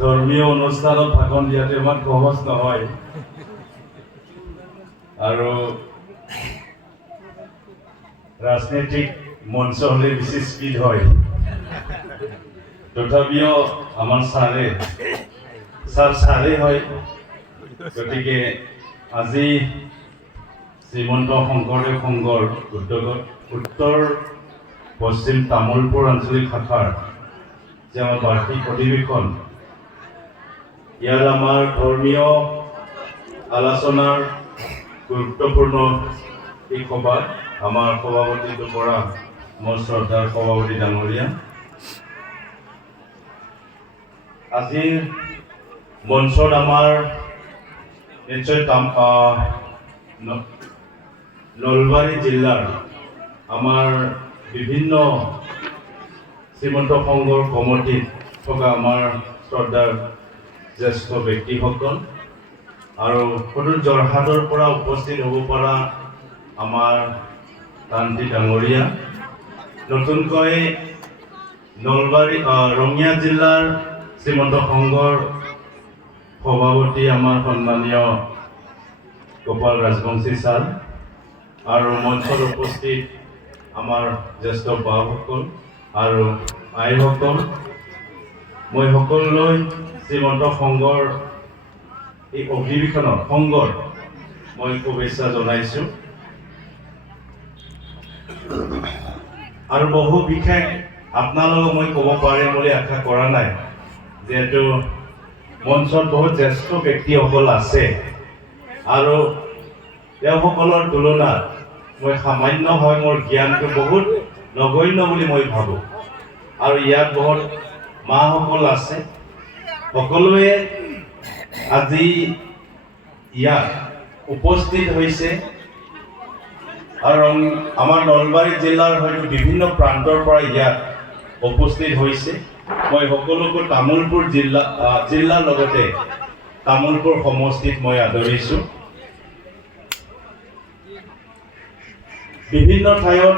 ধৰ্মীয় অনুষ্ঠানত ভাষণ দিয়াটো ইমান সহজ নহয় আৰু ৰাজনৈতিক মঞ্চ হলে বেছি স্পীড হয় তথাপিও আমাৰ ছাৰে হয় গতিকে আজি শ্ৰীমন্ত শংকৰদেৱ সংঘৰ উদ্যোগত উত্তৰ পশ্চিম তামোলপুৰ আঞ্চলিক শাখাৰ যে আমাৰ বাৰ্ষিক অধিৱেশন ইয়াৰ আমাৰ ধৰ্মীয় আলোচনাৰ গুৰুত্বপূৰ্ণ এই সভাত আমাৰ সভাপতিৰ পৰা মোৰ শ্ৰদ্ধাৰ সভাপতি ডাঙৰীয়া আজিৰ মঞ্চত আমাৰ নিশ্চয় নলবাৰী জিলাৰ আমাৰ বিভিন্ন শ্ৰীমন্ত সংঘৰ কমিটিত থকা আমাৰ শ্ৰদ্ধাৰ জ্যেষ্ঠ ব্যক্তিসকল আৰু সদূৰ যোৰহাটৰ পৰা উপস্থিত হ'ব পৰা আমাৰ তান্ত্ৰী ডাঙৰীয়া নতুনকৈ নলবাৰী ৰঙিয়া জিলাৰ শ্ৰীমন্ত সংঘৰ সভাপতি আমাৰ সন্মানীয় গোপাল ৰাজবংশী ছাৰ আৰু মঞ্চত উপস্থিত আমাৰ জ্যেষ্ঠ বাসকল আৰু আইসকল মই সকলোলৈ শ্ৰীমন্ত সংঘৰ এই অধিৱেশনৰ সংঘত মই শুভেচ্ছা জনাইছোঁ আৰু বহু বিশেষ আপোনালোকক মই ক'ব পাৰিম বুলি আশা কৰা নাই যিহেতু মঞ্চত বহুত জ্যেষ্ঠ ব্যক্তিসকল আছে আৰু তেওঁসকলৰ তুলনাত মই সামান্য হয় মোৰ জ্ঞানটো বহুত নগণ্য বুলি মই ভাবোঁ আৰু ইয়াত বহুত মাসকল আছে সকলোৱে আজি ইয়াত উপস্থিত হৈছে আৰু আমাৰ নলবাৰী জিলাৰ হয়তো বিভিন্ন প্ৰান্তৰ পৰা ইয়াত উপস্থিত হৈছে মই সকলোকে তামোলপুৰ জিলাৰ লগতে তামোলপুৰ সমষ্টিত মই আদৰিছোঁ বিভিন্ন ঠাইত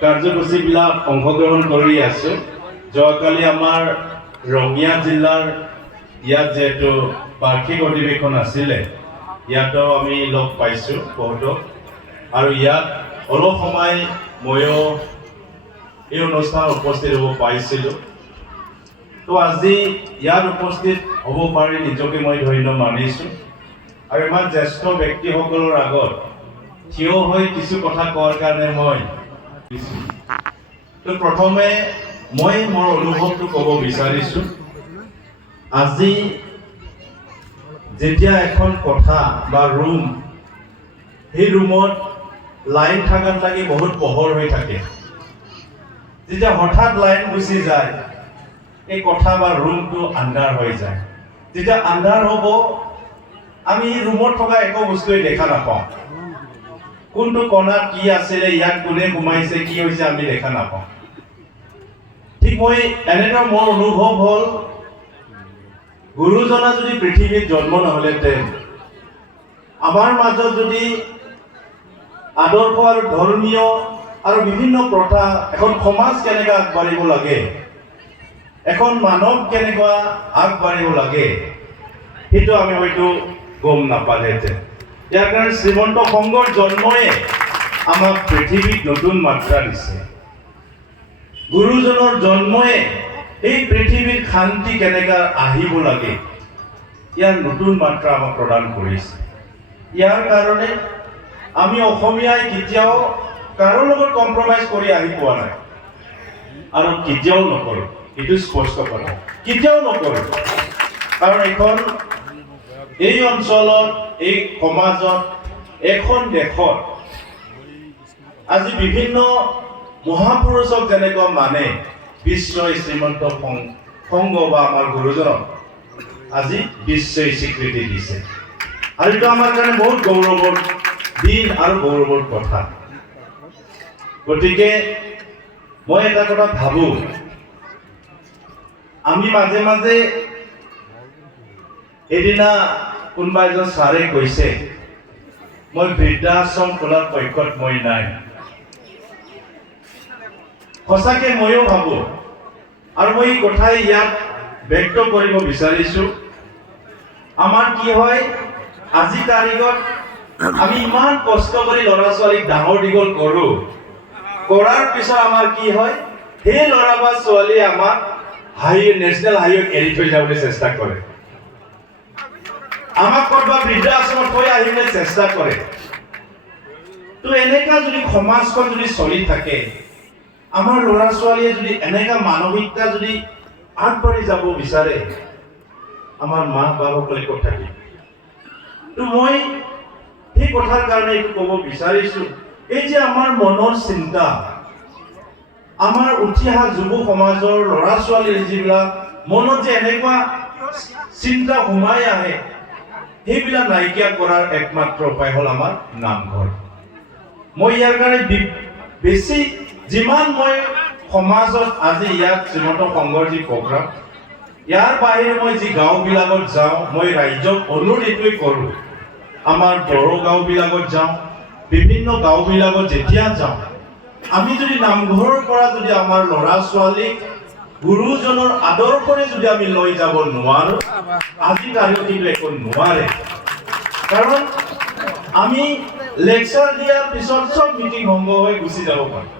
কাৰ্যসূচীবিলাক অংশগ্ৰহণ কৰি আছোঁ যোৱাকালি আমাৰ ৰঙিয়া জিলাৰ ইয়াত যিহেতু বাৰ্ষিক অধিৱেশন আছিলে ইয়াতো আমি লগ পাইছোঁ বহুতক আৰু ইয়াত অলপ সময় ময়ো এই অনুষ্ঠানত উপস্থিত হ'ব পাৰিছিলোঁ তো আজি ইয়াত উপস্থিত হ'ব পাৰি নিজকে মই ধন্য মানিছোঁ আৰু ইমান জ্যেষ্ঠ ব্যক্তিসকলৰ আগত থিয় হৈ কিছু কথা কোৱাৰ কাৰণে মই তো প্ৰথমে মই মোৰ অনুভৱটো ক'ব বিচাৰিছোঁ আজি যেতিয়া এখন কোঠা বা ৰুম সেই ৰুমত লাইন থাকাত লাগি বহুত পোহৰ হৈ থাকে যেতিয়া হঠাৎ লাইন গুচি যায় এই কোঠা বা ৰুমটো আন্ধাৰ হৈ যায় যেতিয়া আন্ধাৰ হ'ব আমি এই ৰুমত থকা একো বস্তুৱে দেখা নাপাওঁ কোনটো কোণাত কি আছিলে ইয়াত কোনে সোমাইছে কি হৈছে আমি দেখা নাপাওঁ ঠিক মই এনেদৰে মোৰ অনুভৱ হ'ল গুৰুজনা যদি পৃথিৱীত জন্ম নহ'লেহেঁতেন আমাৰ মাজত যদি আদৰ্শ আৰু ধৰ্মীয় আৰু বিভিন্ন প্ৰথা এখন সমাজ কেনেকৈ আগবাঢ়িব লাগে এখন মানৱ কেনেকুৱা আগবাঢ়িব লাগে সেইটো আমি হয়তো গম নাপালেহেঁতেন ইয়াৰ কাৰণে শ্ৰীমন্ত সংঘৰ জন্মই আমাক পৃথিৱীত নতুন মাত্ৰা দিছে গুৰুজনৰ জন্মই এই পৃথিৱীৰ শান্তি কেনেকৈ আহিব লাগে ইয়াৰ নতুন মাত্ৰা আমাক প্ৰদান কৰিছে ইয়াৰ কাৰণে আমি অসমীয়াই কেতিয়াও কাৰো লগত কম্প্ৰমাইজ কৰি আহি পোৱা নাই আৰু কেতিয়াও নকৰোঁ এইটো স্পষ্ট কথা কেতিয়াও নকৰোঁ কাৰণ এখন এই অঞ্চলত এই সমাজত এখন দেশত আজি বিভিন্ন মহাপুৰুষক যেনেকুৱা মানে বিশ্বই শ্ৰীমন্ত সংঘ বা আমাৰ গুৰুজনক আজি বিশ্বই স্বীকৃতি দিছে আৰু এইটো আমাৰ কাৰণে বহুত গৌৰৱৰ দিন আৰু গৌৰৱৰ কথা গতিকে মই এটা কথা ভাবোঁ আমি মাজে মাজে এদিনা কোনোবা এজন ছাৰে কৈছে মই বৃদ্ধাশ্ৰম খোলাৰ পক্ষত মই নাই সঁচাকৈ ময়ো ভাবোঁ আৰু মই এই কথাই ইয়াত ব্যক্ত কৰিব বিচাৰিছোঁ। আমাৰ কি হয়, আজি তাৰিখত আমি ইমান কষ্ট কৰি ল'ৰা ছোৱালীক ডাঙৰ দীঘল কৰোঁ, কৰাৰ পিছত আমাৰ কি হয়, সেই ল'ৰা বা ছোৱালীয়ে আমাক নেশ্যনেল হাইৱেত এৰি থৈ যাবলৈ চেষ্টা কৰে, আমাক ক'ৰবাত বৃদ্ধাশ্ৰমত থৈ আহিবলৈ চেষ্টা কৰে। তো এনেকা যদি সমাজখন যদি চলি থাকে, আমাৰ ল'ৰা ছোৱালীয়ে যদি এনেকা মানসিকতা যদি আগবাঢ়ি যাব বিচাৰে, আমাৰ মা বাপসকলে ক'ত থাকিব? তো মই সেই কথাৰ কাৰণে এইটো ক'ব বিচাৰিছোঁ, এই যে আমাৰ মনৰ চিন্তা, আমাৰ উঠি অহা যুৱ সমাজৰ ল'ৰা ছোৱালীৰ যিবিলাক মনত যে এনেকুৱা চিন্তা সোমাই আহে, সেইবিলাক নাইকিয়া কৰাৰ একমাত্ৰ উপায় হ'ল আমাৰ নামঘৰ। মই ইয়াৰ কাৰণে বেছি যিমান মই সমাজত আজি ইয়াত শ্ৰীমন্ত সংঘৰ যি প্ৰগ্ৰাম, ইয়াৰ বাহিৰে মই যি গাঁওবিলাকত যাওঁ, মই ৰাইজক অনুৰোধ এইটোৱে কৰোঁ, আমাৰ বড়ো গাঁওবিলাকত যাওঁ, বিভিন্ন গাঁওবিলাকত যেতিয়া যাওঁ, আমি যদি নামঘৰৰ পৰা যদি আমাৰ ল'ৰা ছোৱালীক গুৰুজনৰ আদৰ্শৰে যদি আমি লৈ যাব নোৱাৰোঁ, আজি তাৰিখত কিন্তু একো নোৱাৰে। কাৰণ আমি লেকচাৰ দিয়াৰ পিছত চব মিটিং ভংগ হৈ গুচি যাব পাৰোঁ,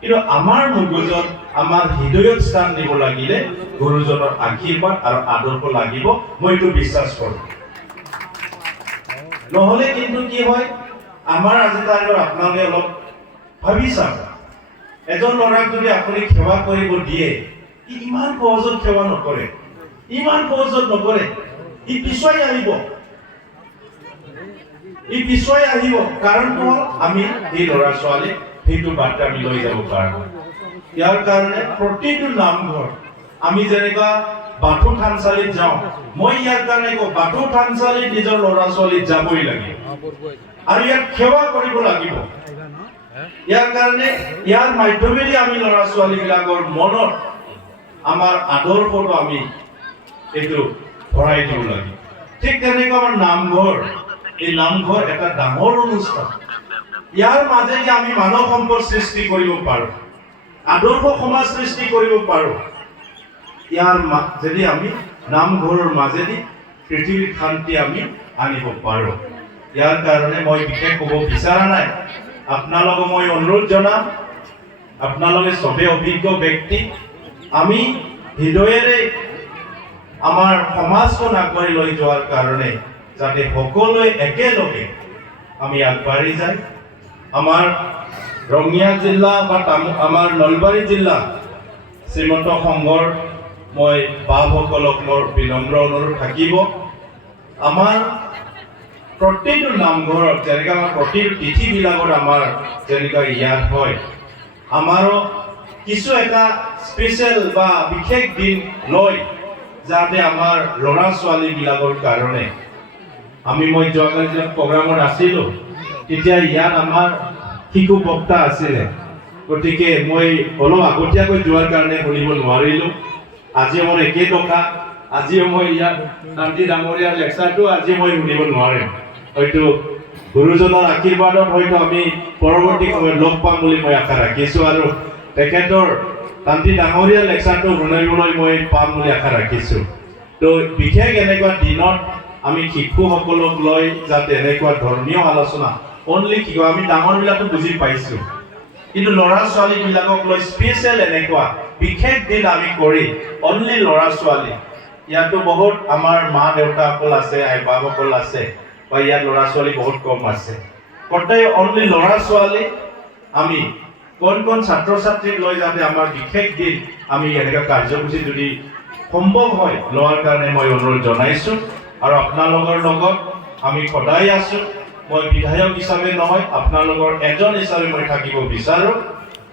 কিন্তু আমাৰ মগজুত, আমাৰ হৃদয়ত স্থান দিব লাগিলে গুৰুজনৰ আশীৰ্বাদ আৰু আদৰ্শ লাগিব, মই এইটো বিশ্বাস কৰোঁ। নহ'লে কিন্তু কি হয়, আমাৰ আজি তাৰিখত আপোনালোকে অলপ ভাবি চাওক, এজন ল'ৰাক যদি আপুনি সেৱা কৰিব দিয়ে, ইমান সহজত সেৱা নকৰে, ইমান সহজত নকৰে, ই পিছুৱাই আহিব। কাৰণটো হ'ল আমি এই ল'ৰা ছোৱালীক সেইটো বাৰ্তা আমি লৈ যাব পাৰোঁ। ইয়াৰ কাৰণে প্ৰতিটো নামঘৰ, আমি যেনেকুৱা বাথৌ থানচালিত যাওঁ, মই ইয়াৰ কাৰণে কওঁ, বাথৌ থানচালিত নিজৰ ল'ৰা ছোৱালীক যাবই লাগিব আৰু ইয়াক সেৱা কৰিব লাগিব। ইয়াৰ কাৰণে ইয়াৰ মাধ্যমেদি আমি ল'ৰা ছোৱালীবিলাকৰ মনত আমাৰ আদৰ্শটো আমি এইটো ভৰাই দিব লাগিব। ঠিক তেনেকৈ আমাৰ নামঘৰ, এই নামঘৰ এটা ডাঙৰ অনুষ্ঠান, ইয়াৰ মাজেদি আমি মানৱ সম্পদ সৃষ্টি কৰিব পাৰোঁ, আদৰ্শ সমাজ সৃষ্টি কৰিব পাৰোঁ। ইয়াৰ যদি আমি নামঘৰৰ মাজেদি পৃথিৱীৰ শান্তি আমি আনিব পাৰোঁ। ইয়াৰ কাৰণে মই বিশেষ ক'ব বিচৰা নাই, আপোনালোকক মই অনুৰোধ জনাম, আপোনালোকে চবেই অভিজ্ঞ ব্যক্তি, আমি হৃদয়েৰে আমাৰ সমাজখন আগবাঢ়ি লৈ যোৱাৰ কাৰণে যাতে সকলোৱে একেলগে আমি আগবাঢ়ি যায়। আমাৰ ৰঙিয়া জিলা বা আমাৰ নলবাৰী জিলা শ্ৰীমন্ত সংঘৰ মই বাপসকলক মোৰ বিনম্ৰ অনুৰোধ থাকিব, আমাৰ প্ৰতিটো নামঘৰত যেনেকৈ আমাৰ প্ৰতিটো তিথিবিলাকত আমাৰ যেনেকৈ ইয়াত হয়, আমাৰো কিছু এটা স্পেচিয়েল বা বিশেষ দিন লৈ যাতে আমাৰ ল'ৰা ছোৱালীবিলাকৰ কাৰণে মই যোৱাকালি যেতিয়া প্ৰগ্ৰামত আছিলোঁ, তেতিয়া ইয়াত আমাৰ শিশু বক্তা আছিলে, গতিকে মই অলপ আগতীয়াকৈ যোৱাৰ কাৰণে শুনিব নোৱাৰিলোঁ। আজিও মোৰ একে টকা, আজিও মই ইয়াত কান্তি ডাঙৰীয়াৰ লেকচাৰটো আজি মই শুনিব নোৱাৰিম। হয়তো গুৰুজনৰ আশীৰ্বাদত হয়তো আমি পৰৱৰ্তী সময়ত লগ পাম বুলি মই আশা ৰাখিছোঁ, আৰু তেখেতৰ কান্তি ডাঙৰীয়াৰ লেকচাৰটো শুনিবলৈ মই পাম বুলি আশা ৰাখিছোঁ। তো বিশেষ এনেকুৱা দিনত আমি শিশুসকলক লৈ যাতে এনেকুৱা ধৰ্মীয় আলোচনা অনলি কি কয়, আমি ডাঙৰবিলাকো বুজি পাইছোঁ, কিন্তু ল'ৰা ছোৱালীবিলাকক লৈ স্পেচিয়েল এনেকুৱা বিশেষ দিন আমি কৰি অনলি ল'ৰা ছোৱালী, ইয়াতো বহুত আমাৰ মা দেউতাসকল আছে, আই বাপসকল আছে, বা ইয়াত ল'ৰা ছোৱালী বহুত কম আছে, গোটেই অনলি ল'ৰা ছোৱালী আমি কোন ছাত্ৰ ছাত্ৰীক লৈ যাতে আমাৰ বিশেষ দিন আমি এনেকুৱা কাৰ্যসূচী যদি সম্ভৱ হয় লোৱাৰ কাৰণে মই অনুৰোধ জনাইছোঁ। আৰু আপোনালোকৰ লগত আমি সদায় আছোঁ, মই বিধায়ক হিচাপে নহয়, আপোনালোকৰ এজন হিচাপে মই থাকিব বিচাৰোঁ।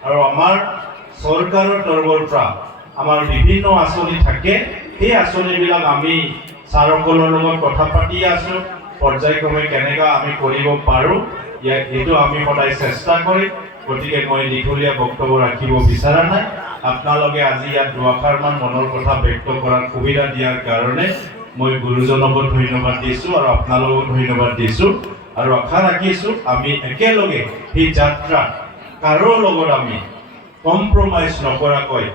আৰু আমাৰ চৰকাৰৰ তৰফৰ পৰা আমাৰ বিভিন্ন আঁচনি থাকে, সেই আঁচনিবিলাক আমি ছাৰসকলৰ লগত কথা পাতি আছোঁ, পৰ্যায়ক্ৰমে কেনেকৈ আমি কৰিব পাৰোঁ এইটো আমি সদায় চেষ্টা কৰিম। গতিকে মই দীঘলীয়া বক্তব্য ৰাখিব বিচৰা নাই, আপোনালোকে আজি ইয়াত দুআষাৰমান মনৰ কথা ব্যক্ত কৰাৰ সুবিধা দিয়াৰ কাৰণে মই গুৰুজনকো ধন্যবাদ দিছোঁ আৰু আপোনালোককো ধন্যবাদ দিছোঁ, আৰু আশা ৰাখিছোঁ আমি একেলগে সেই যাত্ৰা কাৰো লগত আমি কম্প্ৰমাইজ নকৰাকৈ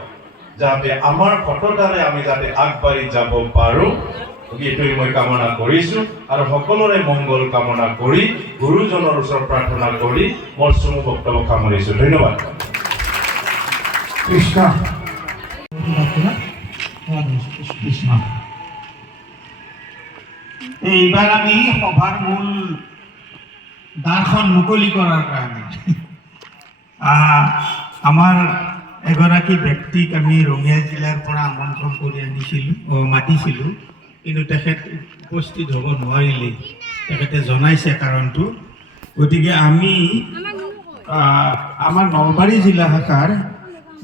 যাতে আমাৰ সততাৰে আমি যাতে আগবাঢ়ি যাব পাৰোঁ এইটোৱে মই কামনা কৰিছোঁ আৰু সকলোৰে মংগল কামনা কৰি গুৰুজনৰ ওচৰত প্ৰাৰ্থনা কৰি মোৰ চমু বক্তব্য সামৰিছোঁ। ধন্যবাদ। কৃষ্ণ কৃষ্ণ। এইবাৰ আমি সভাৰ মূল দ্বাৰখন মুকলি কৰাৰ কাৰণে আমাৰ এগৰাকী ব্যক্তিক আমি ৰঙিয়া জিলাৰ পৰা আমন্ত্ৰণ কৰি মাতিছিলোঁ, কিন্তু তেখেত উপস্থিত হ'ব নোৱাৰিলে। তেখেতে জনাইছে কাৰণটো। গতিকে আমি আমাৰ নলবাৰী জিলা শাখাৰ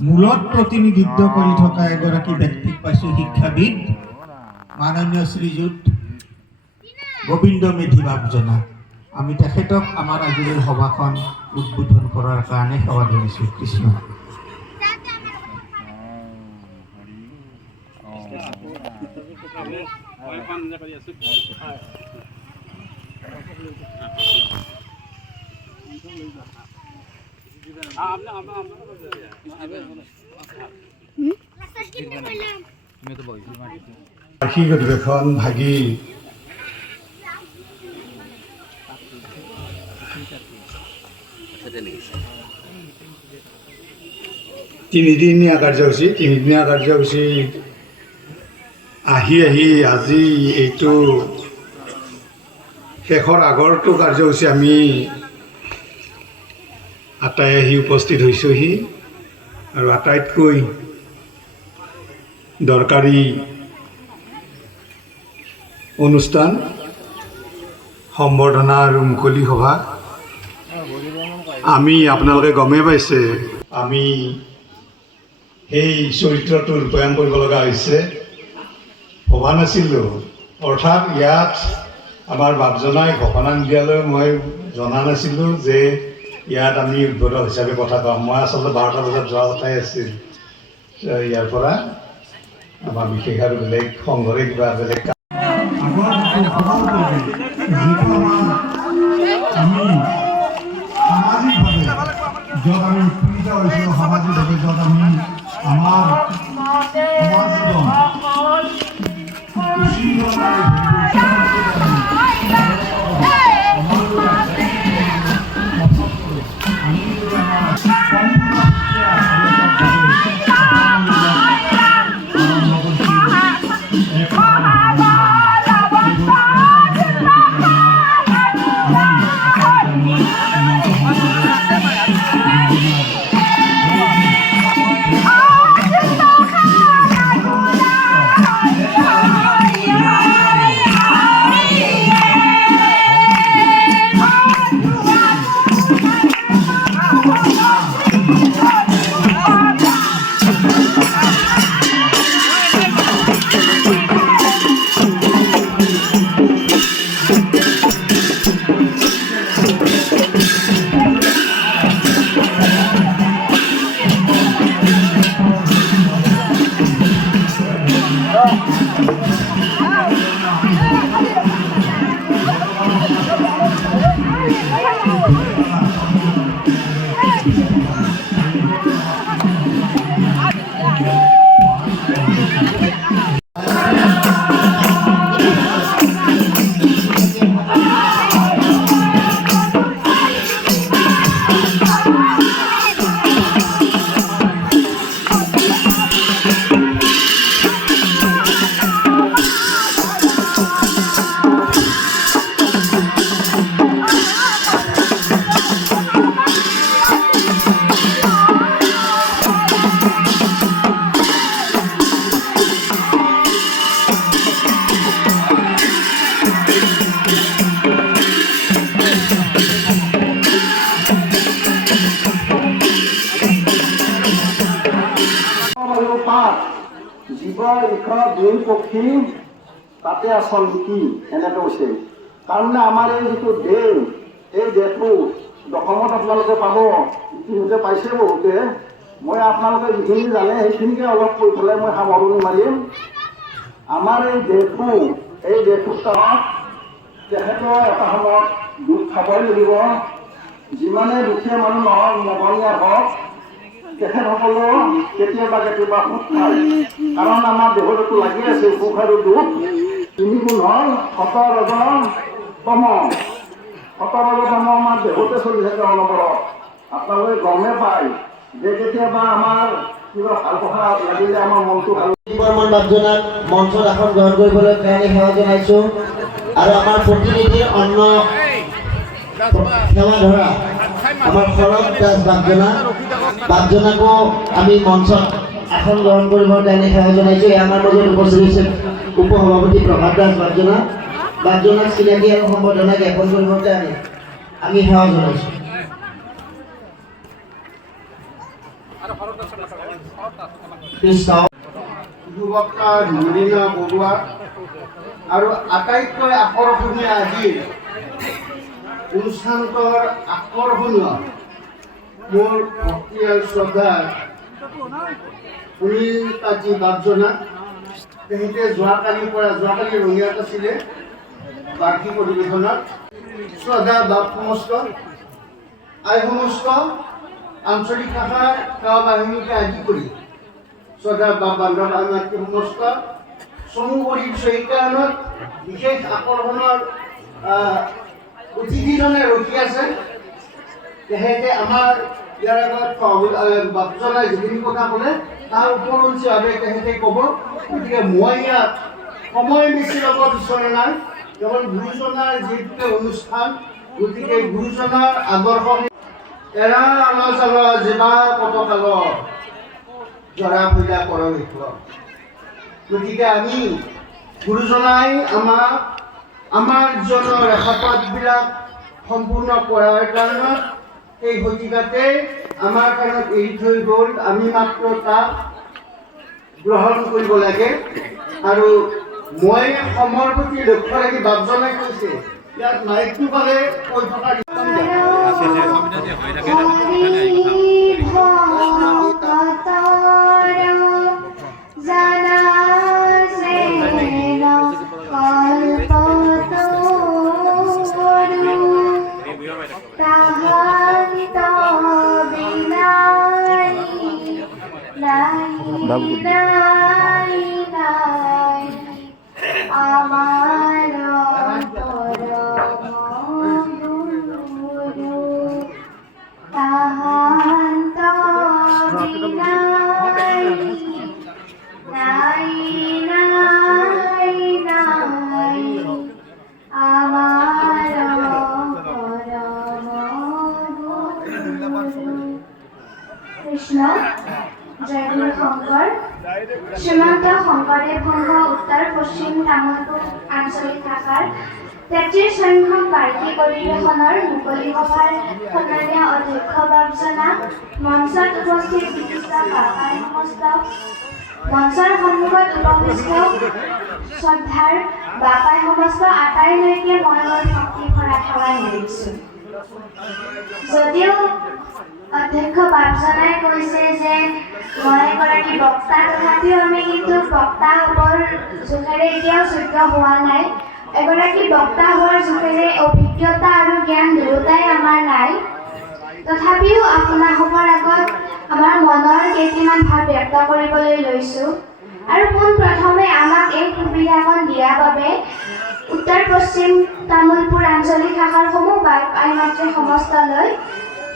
মূলত প্ৰতিনিধিত্ব কৰি থকা এগৰাকী ব্যক্তিক পাইছোঁ, শিক্ষাবিদ মাননীয় শ্ৰীযুত গোবিন্দ মেধি বাবজনা। আমি তেখেতক আমাৰ আজিৰ সভাখন উদ্বোধন কৰাৰ কাৰণে সেৱা ধৰিছোঁ। কৃষ্ণ। বাৰ্ষিক অধিৱেশন ভাগি তিনিদিনীয়া কাৰ্যসূচী আহি আজি এইটো শেষৰ আগৰটো কাৰ্যসূচী আমি আটাই আহি উপস্থিত হৈছোঁহি আৰু আটাইতকৈ দৰকাৰী অনুষ্ঠান সম্বৰ্ধনা আৰু মুকলি সভা। আমি আপোনালোকে গমেই পাইছে আমি সেই চৰিত্ৰটো ৰূপায়ণ কৰিব লগা হৈছে। ভবা নাছিলোঁ, অৰ্থাৎ ইয়াত আমাৰ বাপজনাই ঘোষণা নিদিয়ালৈ মই জনা নাছিলোঁ যে ইয়াত আমি উদ্বোধক হিচাপে কথা পাম। মই আচলতে 12টা বজাত যোৱা কথাই আছিল। ইয়াৰ পৰা আমাৰ বিশেষ আৰু বেলেগ সংঘৰে কিবা বেলেগ সামাজিকভাৱে য'ত আমি উৎপীড়িত হৈছিলোঁ, সামাজিকভাৱে য'ত আমি আমাৰ জীৱ ইখ দুই পক্ষী তাতে আচল কি এনেকৈ কৈছে। তাৰমানে আমাৰ এই যিটো দেহ, এই দেহটো দশমত আপোনালোকে পাব, ইতিমধ্যে পাইছে বহুতে। মই আপোনালোকে যিখিনি জানে সেইখিনিকে অলপ কৈ পেলাই মই সামৰণি মাৰিম। আমাৰ এই দেহটোৰ তাত তেখেতৰ এটা সময়ত দুখ খাবই লাগিব। যিমানে দুখীয়া মানুহ নহওক, মগনীয়া হওক, তেখেতসকলেও কেতিয়াবা কেতিয়াবা সুখ পায়, কাৰণ আমাৰ দেহতো লাগি আছে সুখ আৰু দুখ। তিনি গুণ হ'ল সত ৰজন তম। সত ৰজ তম আমাৰ দেহতে চলি থাকে অনবৰত। আপোনালোকে গমে পায় যে কেতিয়াবা আমাৰ কিবা ভাল কথা লাগিলে আমাৰ মনটো ভাল। বৰ্মন বাপজনাক মঞ্চত আসন গ্ৰহণ কৰিবলৈ কাৰণে সেৱা জনাইছোঁ আৰু আমাৰ প্ৰতিনিধিৰ অন্য সেৱা ধৰা আমাৰ শৰৎ দাস বাপজনাকো আমি মঞ্চত আসন গ্ৰহণ কৰিবৰ কাৰণে সেৱা জনাইছোঁ। আমাৰ মাজত উপস্থিত হৈছে উপসভাপতি প্ৰভাত দাস বাপজনাক চিনাকি আৰু সম্বৰ্ধনা জ্ঞাপন কৰিবৰ কাৰণে আমি সেৱা জনাইছোঁ। যুৱক্তা নলিনা বৰুৱা আৰু আটাইতকৈ আকৰ্ষণীয় আজিৰ অনুষ্ঠানটোৰ আকৰ্ষণীয় মোৰ ভক্তি আৰু শ্ৰদ্ধাৰ সুনীলতাজী বাপজনা। তেখেতে যোৱাকালি ৰঙিয়াত আছিলে বাৰ্ষিক অধিৱেশনত। শ্ৰদ্ধা বাপ সমস্ত আই সমস্ত আঞ্চলিক শাখাৰ সেৱা বাহিনীকে আদি কৰি শ্ৰদ্ধা বাপ বান্ধৱ আইমাতৃ সমস্ত চমু পৰিচয় সেইকাৰণত বিশেষ আকৰ্ষণৰ অতিথিজনে ৰখি আছে। তেখেতে আমাৰ ইয়াৰ আগত বাপজনাই যিখিনি কথা ক'লে তাৰ ওপৰঞ্চিভাৱে তেখেতে ক'ব। গতিকে মই ইয়াত সময় বেছি ল'ব বিচৰা নাই, কেৱল গুৰুজনাৰ যিহেতুকে অনুষ্ঠান, গতিকে গুৰুজনাৰ আদৰ্শ এৰা আলোচল জীৱা পতকাল জৰা পূজা কৰ। গতিকে আমি গুৰুজনাই আমাৰ জীৱনৰ ৰেখাপাতবিলাক সম্পূৰ্ণ কৰাৰ কাৰণত এই শতিকাতে আমাৰ কাৰণত এৰি থৈ গ'ল। আমি মাত্ৰ তাক গ্ৰহণ কৰিব লাগে। আৰু মই সময়ৰ প্ৰতি লক্ষ্য ৰাখি বাপজনাই কৈছে ইয়াত মাইকটো পালে কৈ থকা কৃষ্ণ জয়গুৰু শংকৰ শ্ৰীমন্ত শংকৰদেৱ সংঘ উত্তৰ পশ্চিম তামোলপুৰ আঞ্চলিক শাখাৰ ৩৩ সংখ্যক বাৰ্ষিক অধিৱেশনৰ মুকলি সভাৰ সন্মানীয় অধ্যক্ষ বাপজনা, মঞ্চত উপস্থিত বিশিষ্ট বাপাই সমস্ত, মঞ্চৰ সন্মুখত উপবিষ্ট শ্ৰদ্ধাৰ বাপাই সমস্ত আটাইলৈকে মই মোৰ ভক্তি ভৰা সেৱা জনাইছোঁ। যদিও অধ্যক্ষ বাপজনাই কৈছে যে মই এগৰাকী বক্তা, তথাপিও আমি কিন্তু বক্তা হ'বৰ জোখেৰে এতিয়াও যোগ্য হোৱা নাই। এগৰাকী বক্তা হোৱাৰ জোখেৰে অভিজ্ঞতা আৰু জ্ঞান দুয়োটাই আমাৰ নাই। তথাপিও আপোনালোকৰ আগত আমাৰ মনৰ কেইটিমান ভাৱ ব্যক্ত কৰিবলৈ লৈছোঁ। আৰু পোনপ্ৰথমে আমাক এই সুবিধাকণ দিয়াৰ বাবে উত্তৰ পশ্চিম তামোলপুৰ আঞ্চলিক শাখাৰ সমূহ বাপ আইমাতৃ সমস্তলৈ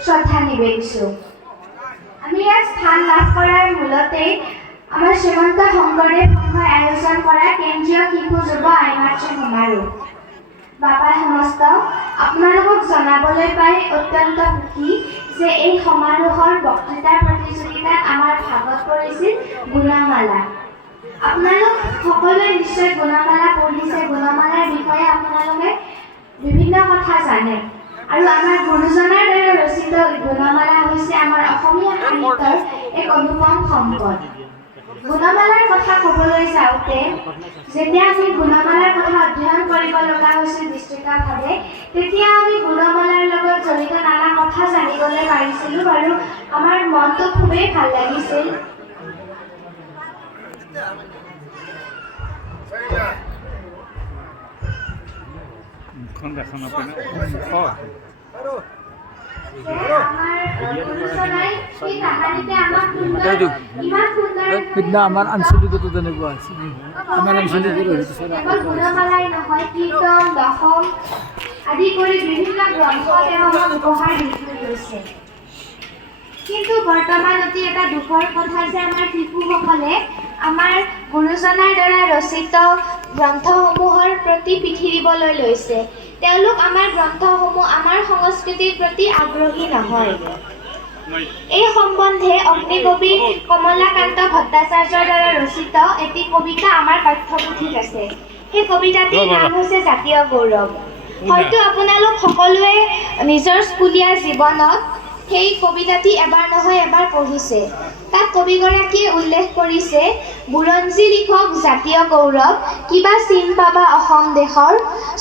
শ্ৰদ্ধা নিবেদিছোঁ। আমি ইয়াত স্থান লাভ কৰাৰ মূলতেই আমাৰ শ্ৰীমন্ত শংকৰদেৱ সংঘই আয়োজন কৰা কেন্দ্ৰীয় শিশু যুৱ আইমাতৃ সমাৰোহ। বাপাই সমস্ত আপোনালোকক জনাবলৈ পাই অত্যন্ত সুখী যে এই সমাৰোহৰ বক্তৃতাৰ প্ৰতিযোগিতাত আমাৰ ভাগত পৰিছিল গুণমালা। আপোনালোক সকলোৱে নিশ্চয় গুণমালা পঢ়িছে। গুণমালাৰ বিষয়ে আপোনালোকে বিভিন্ন কথা জানে। আৰু আমাৰ গুৰুজনাৰ দ্বাৰা ৰচিত গুণমালা হৈছে আমাৰ অসমীয়া সাহিত্যৰ এক অনুপম সম্পদ। গুণমালাৰ কথা ক'বলৈ যাওঁতে যেতিয়া আমি গুণমালাৰ কথা অধ্যয়ন কৰিব লগা হৈছিল বিস্তৃতভাৱে, তেতিয়া আমি গুণমালাৰ লগত জড়িত নানা কথা জানিবলৈ পাৰিছিলোঁ আৰু আমাৰ মনটো খুবেই ভাল লাগিছিল। সিদিনা আমাৰ আঞ্চলিকতো তেনেকুৱা আছে আমাৰ আঞ্চলিকতো গুণমালাই নহয় কীৰ্তন দশম আদি কৰি বিভিন্ন গ্ৰন্থ তেওঁ আমাক উপহাৰ দি থৈ গৈছে। কিন্তু বৰ্তমান অতি এটা দুখৰ কথা যে আমাৰ শিশুসকলে আমাৰ গুৰুজনাৰ দ্বাৰা ৰচিত গ্ৰন্থসমূহৰ প্ৰতি পিঠি দিবলৈ লৈছে। তেওঁলোক আমাৰ গ্ৰন্থসমূহ আমাৰ সংস্কৃতিৰ প্ৰতি আগ্ৰহী নহয়। এই সম্বন্ধে অগ্নিকবি কমলাকান্ত ভট্টাচাৰ্যৰ দ্বাৰা ৰচিত এটি কবিতা আমাৰ পাঠ্যপুথিত আছে। সেই কবিতাটিৰ নাম হৈছে জাতীয় গৌৰৱ। হয়তো আপোনালোক সকলোৱে নিজৰ স্কুলীয়া জীৱনত সেই কবিতাটি এবাৰ নহয় এবাৰ পঢ়িছে। তাত কবিগৰাকীয়ে উল্লেখ কৰিছে, বুৰঞ্জী লিখক জাতীয় গৌৰৱ, কিবা চিন পাবা অসম দেশৰ,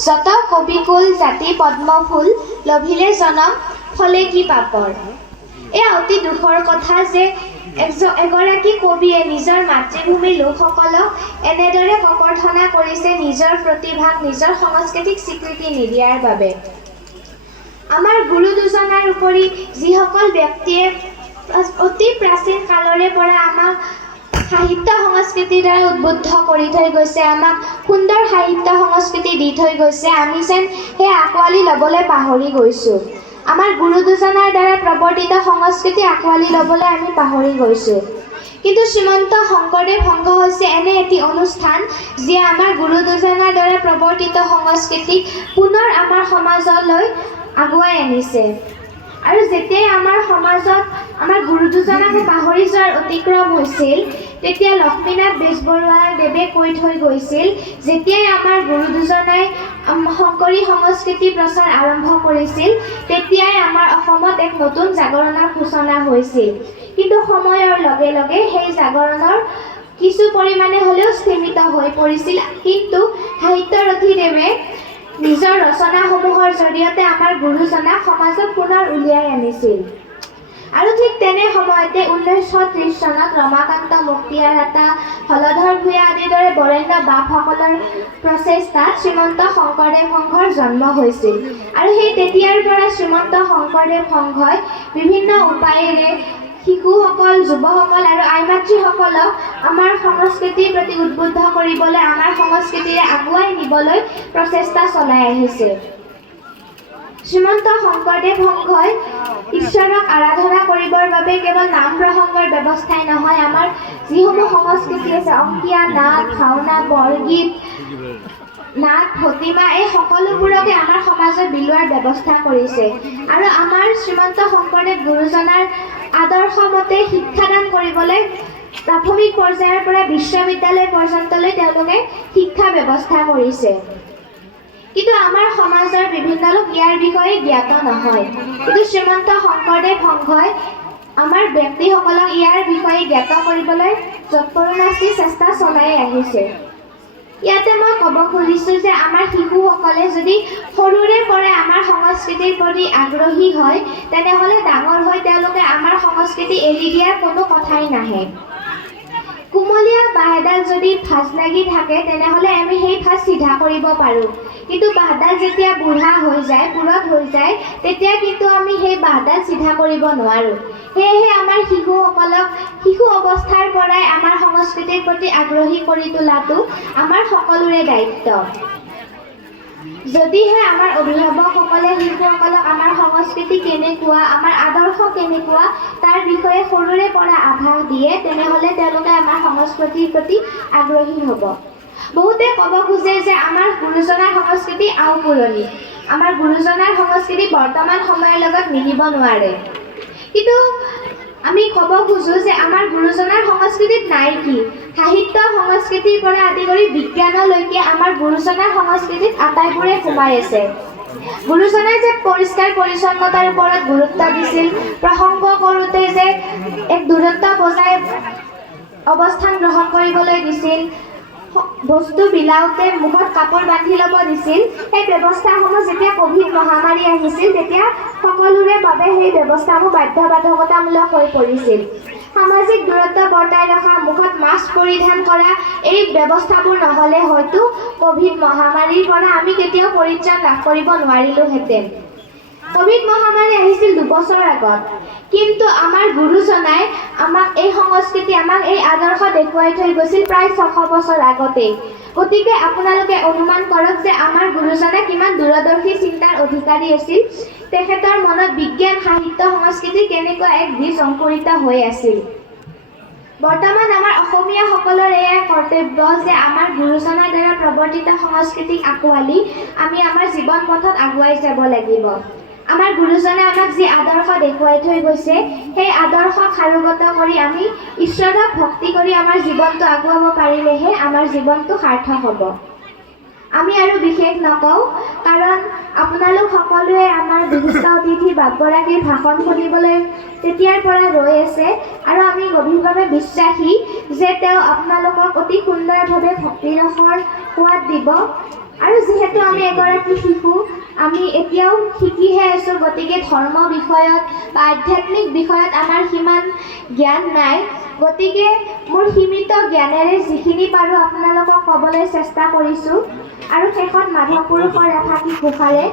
যত কবিকুল জাতি পদ্মফুল, লভিলে জনম ফলে কি পাপৰ। এয়া অতি দুখৰ কথা যে এগৰাকী কবিয়ে নিজৰ মাতৃভূমিৰ লোকসকলক এনেদৰে ককৰ্থনা কৰিছে নিজৰ প্ৰতিভাক নিজৰ সাংস্কৃতিক স্বীকৃতি নিদিয়াৰ বাবে। আমাৰ গুৰু দুজনাৰ উপৰি যিসকল ব্যক্তিয়ে অতি প্ৰাচীন কালৰে পৰা আমাক সাহিত্য সংস্কৃতিৰ দ্বাৰা উদ্বুদ্ধ কৰি থৈ গৈছে, আমাক সুন্দৰ সাহিত্য সংস্কৃতি দি থৈ গৈছে, আমি যেন সেই আঁকোৱালি ল'বলৈ পাহৰি গৈছোঁ। আমাৰ গুৰু দুজনাৰ দ্বাৰা প্ৰৱৰ্তিত সংস্কৃতি আঁকোৱালি ল'বলৈ আমি পাহৰি গৈছোঁ। কিন্তু শ্ৰীমন্ত শংকৰদেৱ সংঘ হৈছে এনে এটি অনুষ্ঠান যিয়ে আমাৰ গুৰু দুজনাৰ দ্বাৰা প্ৰৱৰ্তিত সংস্কৃতিক পুনৰ আমাৰ সমাজলৈ আগুৱাই আনিছে। আৰু যেতিয়াই আমাৰ সমাজত আমাৰ গুৰু দুজনাক পাহৰি যোৱাৰ অতিক্ৰম হৈছিল, তেতিয়া লক্ষ্মীনাথ বেজবৰুৱাদেৱে কৈ থৈ গৈছিল, যেতিয়াই আমাৰ গুৰু দুজনাই শংকৰী সংস্কৃতি প্ৰচাৰ আৰম্ভ কৰিছিল, তেতিয়াই আমাৰ অসমত এক নতুন জাগৰণৰ সূচনা হৈছিল। কিন্তু সময়ৰ লগে লগে সেই জাগৰণৰ কিছু পৰিমাণে হ'লেও স্থিমিত হৈ পৰিছিল। কিন্তু সাহিত্যৰথীদেৱে নিজৰ ৰচনাসমূহৰ জৰিয়তে আমাৰ গুৰুজনাক সমাজত পুনৰ উলিয়াই আনিছিল। আৰু ঠিক তেনে সময়তে 1930 চনত ৰমাকান্ত মুক্তিয়াৰাতা, হলধৰ ভূঞা আদিৰ দৰে বৰেণ্য বাপসকলৰ প্ৰচেষ্টাত শ্ৰীমন্ত শংকৰদেৱ সংঘৰ জন্ম হৈছিল। আৰু সেই তেতিয়াৰ পৰা শ্ৰীমন্ত শংকৰদেৱ সংঘই বিভিন্ন উপায়েৰে শিশুসকল, যুৱসকল আৰু আইমাতৃসকলক আমাৰ সংস্কৃতিৰ প্ৰতি উদ্বুদ্ধ কৰিবলৈ, আমাৰ সংস্কৃতিৰে আগুৱাই নিবলৈ প্ৰচেষ্টা চলাই আহিছে। শ্ৰীমন্ত শংকৰদেৱ সংঘই ঈশ্বৰক আৰাধনা কৰিবৰ বাবে কেৱল নাম প্ৰসংগৰ ব্যৱস্থাই নহয়, আমাৰ যিসমূহ সংস্কৃতি আছে, অংকীয়া নাট, ভাওনা, বৰগীত, নাট, ভতিমা, এই সকলোবোৰকে আমাৰ সমাজত বিলোৱাৰ ব্যৱস্থা কৰিছে। আৰু আমাৰ শ্ৰীমন্ত শংকৰদেৱ গুৰুজনাৰ আদৰ্শ মতে শিক্ষাদান কৰিবলৈ প্ৰাথমিক পৰ্যায়ৰ পৰা বিশ্ববিদ্যালয় পৰ্যন্তলৈ তেওঁলোকে শিক্ষা ব্যৱস্থা কৰিছে। কিন্তু আমাৰ সমাজৰ বিভিন্ন লোক ইয়াৰ বিষয়ে জ্ঞাত নহয়। কিন্তু শ্ৰীমন্ত শংকৰদেৱ সংঘই আমাৰ ব্যক্তিসকলক ইয়াৰ বিষয়ে জ্ঞাত কৰিবলৈ যৎপৰোনাস্তি চেষ্টা চলাই আহিছে। ইয়াতে মই ক'ব খুজিছোঁ যে আমাৰ শিশুসকলে যদি সৰুৰে পৰাই আমাৰ সংস্কৃতিৰ প্ৰতি আগ্ৰহী হয়, তেনেহ'লে ডাঙৰ হৈ তেওঁলোকে আমাৰ সংস্কৃতি এৰি দিয়াৰ কোনো কথাই নাহে। কুমলীয়া বাঁহ এডাল যদি ভাঁজ লাগি থাকে, তেনেহ'লে আমি সেই ভাঁজ চিধা কৰিব পাৰোঁ। কিন্তু বাঁহডাল যেতিয়া বুঢ়া হৈ যায়, পুৰঠ হৈ যায়, তেতিয়া কিন্তু আমি সেই বাঁহডাল চিধা কৰিব নোৱাৰোঁ। সেয়েহে আমাৰ শিশুসকলক শিশু অৱস্থাৰ পৰাই আমাৰ সংস্কৃতিৰ প্ৰতি আগ্ৰহী কৰি তোলাটো আমাৰ সকলোৰে দায়িত্ব। যদিহে আমাৰ অভিভাৱকসকলে শিশুসকলক আমাৰ সংস্কৃতি কেনেকুৱা, আমাৰ আদৰ্শ কেনেকুৱা তাৰ বিষয়ে সৰুৰে পৰা আভাস দিয়ে, তেনেহ'লে তেওঁলোকে আমাৰ সংস্কৃতিৰ প্ৰতি আগ্ৰহী হ'ব। বহুতে ক'ব খোজে যে আমাৰ গুৰুজনাৰ সংস্কৃতি আওপুৰণি, আমাৰ গুৰুজনাৰ সংস্কৃতি বৰ্তমান সময়ৰ লগত মিলিব নোৱাৰে। কিন্তু আমি ক'ব খোজোঁ যে আমাৰ গুৰুজনাৰ সংস্কৃতিত নাই কি? সাহিত্য সংস্কৃতিৰ পৰা আদি কৰি বিজ্ঞানলৈকে আমাৰ গুৰুজনাৰ সংস্কৃতিত আটাইবোৰে সোমাই আছে। গুৰুজনাই যে পৰিষ্কাৰ পৰিচ্ছন্নতাৰ ওপৰত গুৰুত্ব দিছিল, প্ৰসংগ কৰোঁতে যে এক দূৰত্ব বজাই অৱস্থান গ্ৰহণ কৰিবলৈ দিছিল, বস্তু বিলাওঁতে মুখত কাপোৰ বান্ধি ল'ব দিছিল, সেই ব্যৱস্থাসমূহ যেতিয়া ক'ভিড মহামাৰী আহিছিল, তেতিয়া সকলোৰে বাবে সেই ব্যৱস্থাসমূহ বাধ্যবাধকতামূলক হৈ পৰিছিল। সামাজিক দূৰত্ব বৰ্তাই ৰখা, মুখত মাস্ক পৰিধান কৰা, এই ব্যৱস্থাবোৰ নহ'লে হয়তো ক'ভিড মহামাৰীৰ পৰা আমি কেতিয়াও পৰিত্ৰাণ লাভ কৰিব নোৱাৰিলোহেঁতেন। কোভিড মহামাৰী আহিছিল 2 বছৰ আগত, কিন্তু আমাৰ গুৰুজনাই আমাক এই সংস্কৃতি, আমাক এই আদৰ্শ দেখুৱাই থৈ গৈছিল প্ৰায় 600 বছৰ আগতেই। গতিকে আপোনালোকে অনুমান কৰক যে আমাৰ গুৰুজনে কিমান দূৰদৰ্শী চিন্তাৰ অধিকাৰী আছিল। তেখেতৰ মনত বিজ্ঞান, সাহিত্য, সংস্কৃতি কেনেকুৱা এক বীজ অংকুৰিত হৈ আছিল। বৰ্তমান আমাৰ অসমীয়াসকলৰ এয়া কৰ্তব্য যে আমাৰ গুৰুজনাৰ দ্বাৰা প্ৰৱৰ্তিত সংস্কৃতিক আঁকোৱালি আমি আমাৰ জীৱন পথত আগুৱাই যাব লাগিব। আমাৰ গুৰুজনে আমাক যি আদৰ্শ দেখুৱাই থৈ গৈছে, সেই আদৰ্শক সাৰোগত কৰি আমি ঈশ্বৰক ভক্তি কৰি আমাৰ জীৱনটো আগুৱাব পাৰিলেহে আমাৰ জীৱনটো সাৰ্থক হ'ব। আমি আৰু বিশেষ নকওঁ, কাৰণ আপোনালোক সকলোৱে আমাৰ বিশিষ্ট অতিথি বাপগৰাকীৰ ভাষণ শুনিবলৈ তেতিয়াৰ পৰা ৰৈ আছে, আৰু আমি গভীৰভাৱে বিশ্বাসী যে তেওঁ আপোনালোকক অতি সুন্দৰভাৱে ভক্তিৰসৰ সোৱাদ দিব। আৰু যিহেতু আমি এগৰাকী শিশু, আমি এতিয়াও শিকিহে আছোঁ, গতিকে ধৰ্ম বিষয়ত বা আধ্যাত্মিক বিষয়ত আমাৰ সিমান জ্ঞান নাই। গতিকে মোৰ সীমিত জ্ঞানেৰে যিখিনি পাৰোঁ আপোনালোকক ক'বলৈ চেষ্টা কৰিছোঁ। আৰু শেষত মাধৱ পুৰুষৰ এফাকি ঘোষাৰে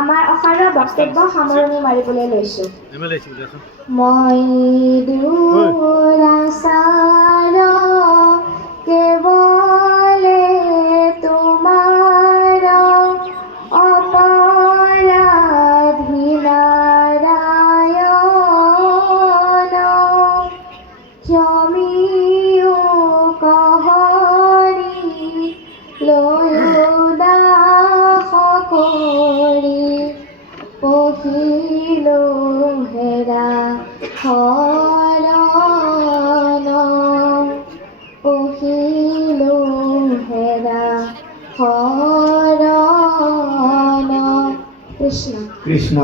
আমাৰ অসাৰৰ বক্তব্য সামৰণি মাৰিবলৈ লৈছোঁ। মই দুৰাচাৰ কেৱলে তোমাৰ অপৰাধী নাৰায়ণ, ক্ষমিও কহৰি লৈও দাস কৰি, পহিলো হেৰা শৰণ, পহিলো হেৰা শৰণ। কৃষ্ণ কৃষ্ণ